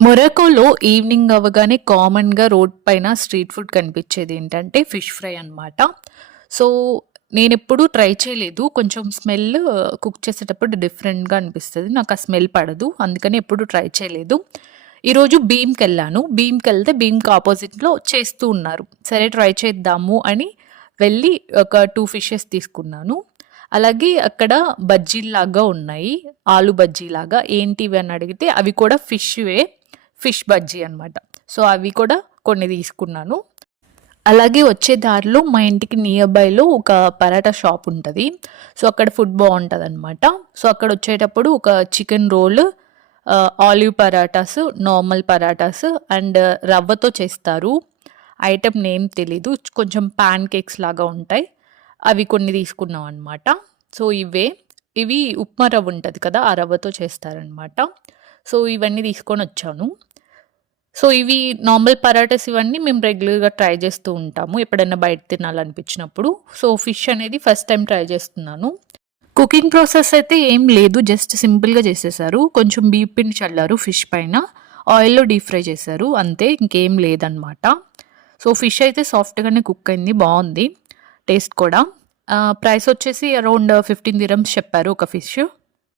మొరాకోలో evening అవ్వగానే కామన్‌గా road పైన స్ట్రీట్ ఫుడ్ కనిపించేది ఏంటంటే ఫిష్ ఫ్రై అనమాట. సో, నేనెప్పుడూ ట్రై చేయలేదు. కొంచెం స్మెల్ కుక్ చేసేటప్పుడు డిఫరెంట్‌గా అనిపిస్తది. నాకు ఆ స్మెల్ పడదు. అందుకని ఎప్పుడు ట్రై చేయలేదు. ఈరోజు భీమ్‌కెళ్ళాను. భీమ్‌కెళ్తే భీమ్‌కి అపోజిట్‌లో చేస్తూ ఉన్నారు. సరే ట్రై చేద్దాము అని వెళ్ళి ఒక 2 ఫిషెస్ తీసుకున్నాను. అలాగే అక్కడ బజ్జీల్లాగా ఉన్నాయి. ఆలు బజ్జీలాగా. ఏంటివి అని అడిగితే అవి కూడా ఫిష్‌వే. ఫిష్ బజ్జీ అనమాట. సో, అవి కూడా కొన్ని తీసుకున్నాను. అలాగే వచ్చే దారిలో మా ఇంటికి నియర్ బైలో ఒక పరాటా షాప్ ఉంటది. సో, అక్కడ ఫుడ్ బావుంటదనమాట. సో, అక్కడొచ్చేటప్పుడు ఒక chicken roll, olive parathas, normal parathas and రవ్వతో చేస్తారు. ఐటెమ్ నేమ్ తెలీదు. కొంచెం పాన్ కేక్స్ లాగా ఉంటాయి. అవి కొన్ని తీసుకున్నాం అనమాట. సో, ఇవే. ఇవి ఉప్మా రవ్వ ఉంటది కదా! ఆ రవ్వతో చేస్తారనమాట. సో, ఇవన్నీ తీసుకొనొచ్చాను. సో, ఇవి నార్మల్ పరాటాస్ ఇవన్నీ మేము రెగ్యులర్‌గా ట్రై చేస్తూ ఉంటాము. ఎప్పుడైనా బయట తినాలనిపించినప్పుడు. సో, ఫిష్ అనేది ఫస్ట్ టైమ్ ట్రై చేస్తున్నాను. కుకింగ్ ప్రాసెస్ అయితే ఏం లేదు. జస్ట్ సింపుల్‌గా చేసేసారు. కొంచెం బియ్యపు పిండి చల్లారు ఫిష్ పైన. ఆయిల్‌లో డీప్ ఫ్రై చేశారు. అంతే ఇంకేం లేదనమాట. సో, ఫిష్ అయితే సాఫ్ట్‌గానే కుక్ అయింది. బావుంది. టేస్ట్ కూడా. ప్రైస్ వచ్చేసి అరౌండ్ 15 దిరమ్స్ చెప్పారు ఒక ఫిష్.